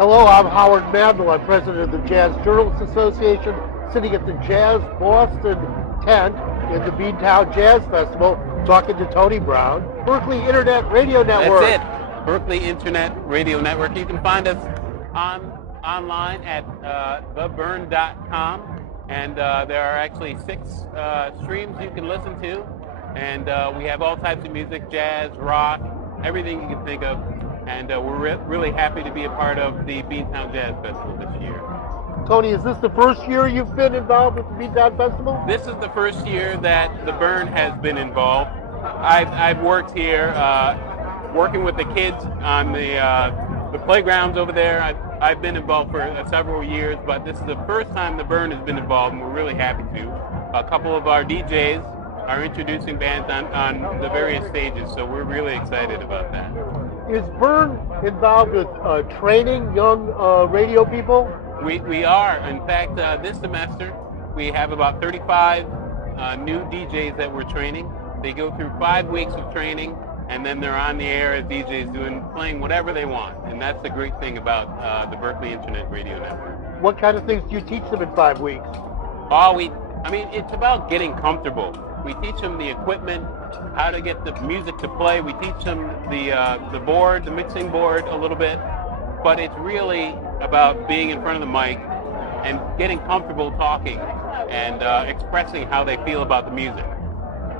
Hello, I'm Howard Mandel. I'm president of the Jazz Journalists Association, sitting at the JazzBoston tent in the BeanTown Jazz Festival, talking to Tony Brown, Berklee Internet Radio Network. That's it, Berklee Internet Radio Network. You can find us online at BIRN.com, and there are actually 6 streams you can listen to, and we have all types of music, jazz, rock, everything you can think of. And we're really happy to be a part of the BeanTown Jazz Festival this year. Tony, is this the first year you've been involved with the BeanTown Festival? This is the first year that the BIRN has been involved. I've worked here, working with the kids on the playgrounds over there. I've been involved for several years, but this is the first time the BIRN has been involved, and we're really happy to. A couple of our DJs are introducing bands on the various stages, so we're really excited about that. Is BIRN involved with training young radio people? We are. In fact, this semester we have about 35 new DJs that we're training. They go through 5 weeks of training, and then they're on the air as DJs playing whatever they want. And that's the great thing about the Berklee Internet Radio Network. What kind of things do you teach them in 5 weeks? It's about getting comfortable. We teach them the equipment, how to get the music to play. We teach them the board, the mixing board a little bit, but it's really about being in front of the mic and getting comfortable talking and expressing how they feel about the music.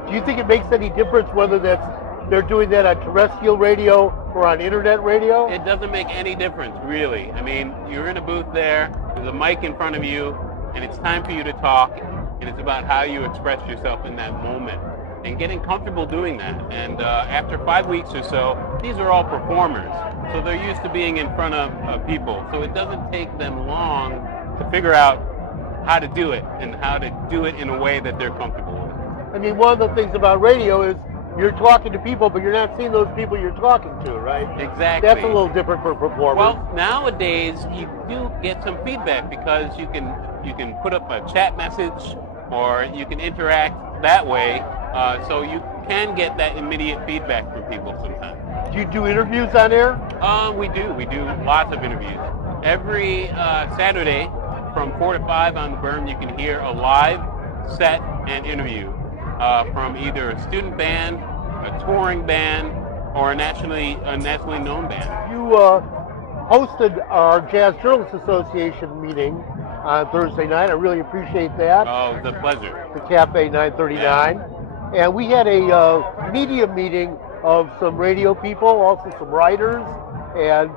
Do you think it makes any difference whether they're doing that on terrestrial radio or on internet radio? It doesn't make any difference, really. I mean, you're in a booth there's a mic in front of you, and it's time for you to talk, and it's about how you express yourself in that moment and getting comfortable doing that. And after 5 weeks or so, these are all performers, so they're used to being in front of people, so it doesn't take them long to figure out how to do it and how to do it in a way that they're comfortable with. I mean, one of the things about radio is you're talking to people, but you're not seeing those people you're talking to, right? Exactly. That's a little different for performers. Well, nowadays you do get some feedback because you can put up a chat message or you can interact that way, so you can get that immediate feedback from people sometimes. Do you do interviews on air? We do lots of interviews. Every Saturday from 4 to 5 on the BIRN, you can hear a live set and interview from either a student band, a touring band, or a nationally known band. You hosted our Jazz Journalists Association meeting on Thursday night. I really appreciate that. Oh, it was a pleasure. The Cafe 939. Yeah. And we had a media meeting of some radio people, also some writers, and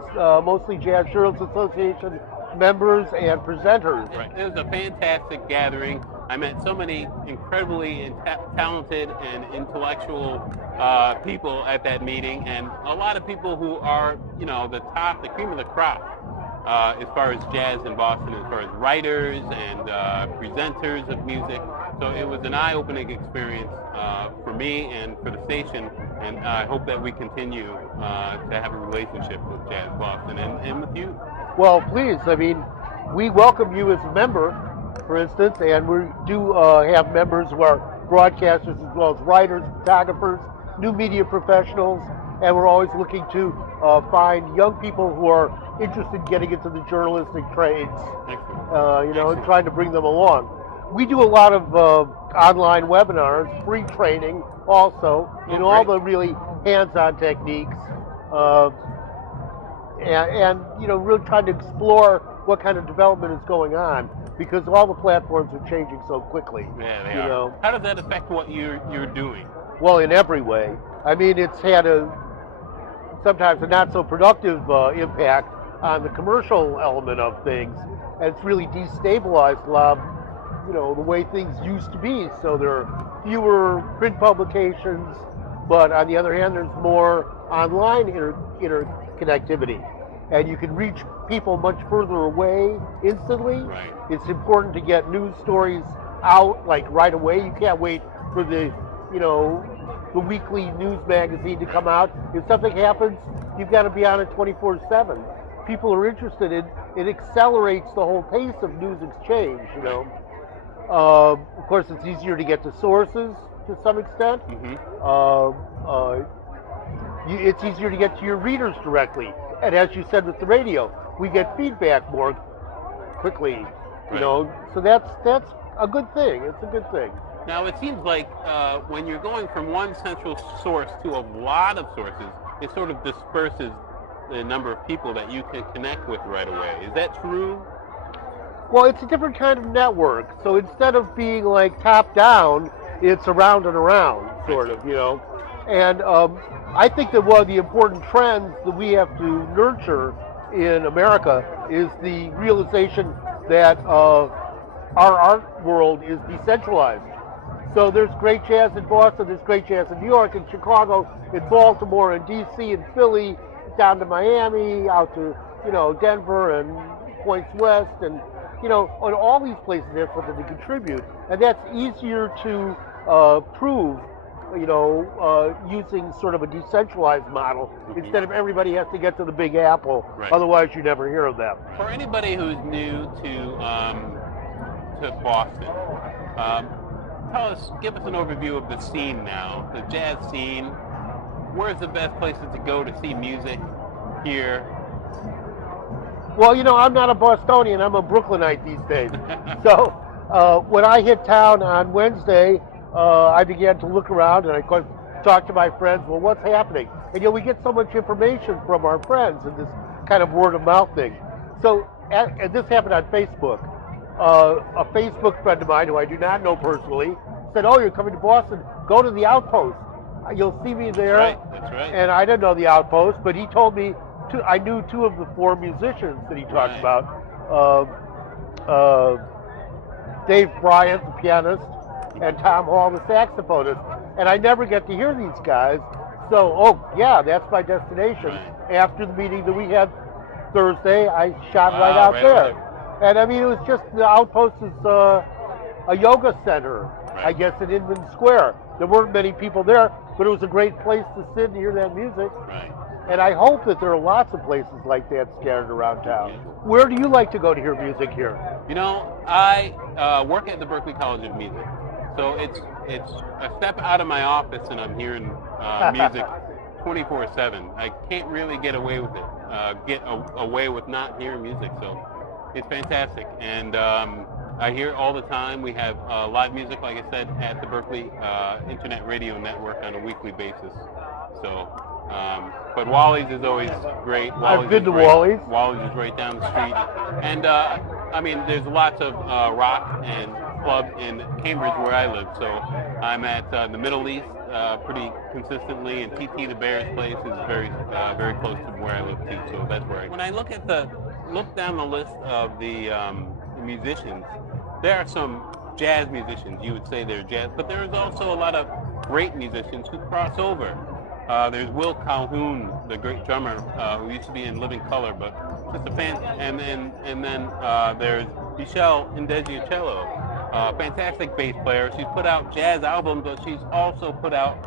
mostly Jazz Journalists Association members and presenters. Right. It was a fantastic gathering. I met so many incredibly talented and intellectual people at that meeting, and a lot of people who are, the cream of the crop as far as jazz in Boston, as far as writers and presenters of music. So it was an eye-opening experience for me and for the station, and I hope that we continue to have a relationship with JazzBoston and with you. Well, please. I mean, we welcome you as a member, for instance, and we do have members who are broadcasters as well as writers, photographers, new media professionals, and we're always looking to find young people who are interested in getting into the journalistic trades, and trying to bring them along. We do a lot of online webinars, free training also, all the really hands-on techniques, and really trying to explore what kind of development is going on, because all the platforms are changing so quickly. Yeah, they are. How does that affect what you're doing? Well, in every way. I mean, it's had sometimes a not so productive impact on the commercial element of things, and it's really destabilized a lot of, the way things used to be. So there are fewer print publications, but on the other hand, there's more online interconnectivity, and you can reach people much further away instantly. Right. It's important to get news stories out like right away. You can't wait for the weekly news magazine to come out. If something happens, you've got to be on it 24/7. People are interested in it. Accelerates the whole pace of news exchange. Of course, it's easier to get to sources to some extent. Mm-hmm. it's easier to get to your readers directly. And as you said with the radio, we get feedback more quickly. You know, so that's a good thing. It's a good thing. Now, it seems like when you're going from one central source to a lot of sources, it sort of disperses the number of people that you can connect with right away. Is that true? Well, it's a different kind of network. So instead of being like top down, it's around and around, sort of, you know. And I think that one of the important trends that we have to nurture in America is the realization that our art world is decentralized. So there's great jazz in Boston, there's great jazz in New York, in Chicago, in Baltimore, in DC, in Philly, down to Miami, out to, you know, Denver and points west, and, you know, and all these places have something to contribute. And that's easier to prove, you know, using sort of a decentralized model instead of everybody has to get to the Big Apple. Right. Otherwise, you never hear of them. For anybody who's new to Boston, give us an overview of the scene now, the jazz scene. Where's the best places to go to see music here? Well, you know, I'm not a Bostonian, I'm a Brooklynite these days. So when I hit town on Wednesday, I began to look around and I talked to my friends, well, what's happening? And, you know, we get so much information from our friends and this kind of word of mouth thing. So, and this happened on Facebook. A Facebook friend of mine who I do not know personally said, oh, you're coming to Boston, go to the Outpost. You'll see me there. That's right. And I didn't know the Outpost, but he told me, I knew two of the four musicians that he talked about. Dave Bryant, the pianist, and Tom Hall, the saxophonist. And I never get to hear these guys. So, oh, yeah, that's my destination. Right. After the meeting that we had Thursday, I shot right out there. And I mean, it was just, the Outpost is a yoga center, I guess, in Inman Square. There weren't many people there, but it was a great place to sit and hear that music. Right. And I hope that there are lots of places like that scattered around town. Yeah. Where do you like to go to hear music here? You know, I work at the Berklee College of Music. So it's a step out of my office and I'm hearing music 24/7. I can't really get away with it, away with not hearing music. So it's fantastic. And I hear it all the time. We have live music, like I said, at the Berklee Internet Radio Network on a weekly basis. So, but Wally's is always great. I've been to Wally's. Wally's is right down the street. And I mean, there's lots of rock and club in Cambridge where I live. So I'm at the Middle East pretty consistently, and TT the Bear's place is very close to where I live too. So that's where when I look down the list of the musicians, there are some jazz musicians. You would say they're jazz, but there's also a lot of great musicians who cross over. There's Will Calhoun, the great drummer, who used to be in Living Color, but just a fan. And then there's Michelle Indegiacello, fantastic bass player. She's put out jazz albums, but she's also put out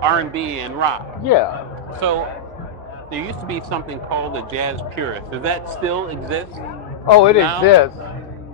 R&B and rock. Yeah. So there used to be something called a jazz purist. Does that still exist? Oh, it now? exists,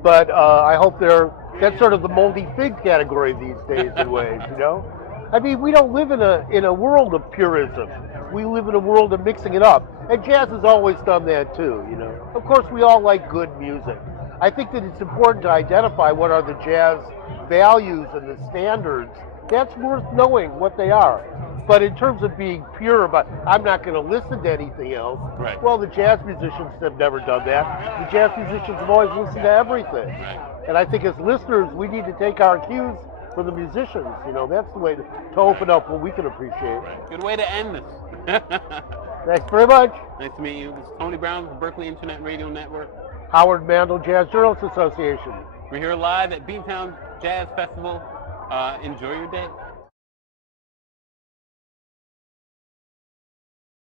but I hope that's sort of the moldy fig category these days in ways, you know? I mean, we don't live in a world of purism. We live in a world of mixing it up. And jazz has always done that too, you know? Of course, we all like good music. I think that it's important to identify what are the jazz values and the standards. That's worth knowing what they are. But in terms of being pure, I'm not going to listen to anything else. Right. Well, the jazz musicians have never done that. The jazz musicians have always listened to everything. Right. And I think as listeners, we need to take our cues from the musicians. You know, that's the way to open up what we can appreciate. Right. Good way to end this. Thanks very much. Nice to meet you. This is Tony Brown with the Berklee Internet Radio Network. Howard Mandel Jazz Journalists Association. We're here live at BeanTown Jazz Festival. Enjoy your day.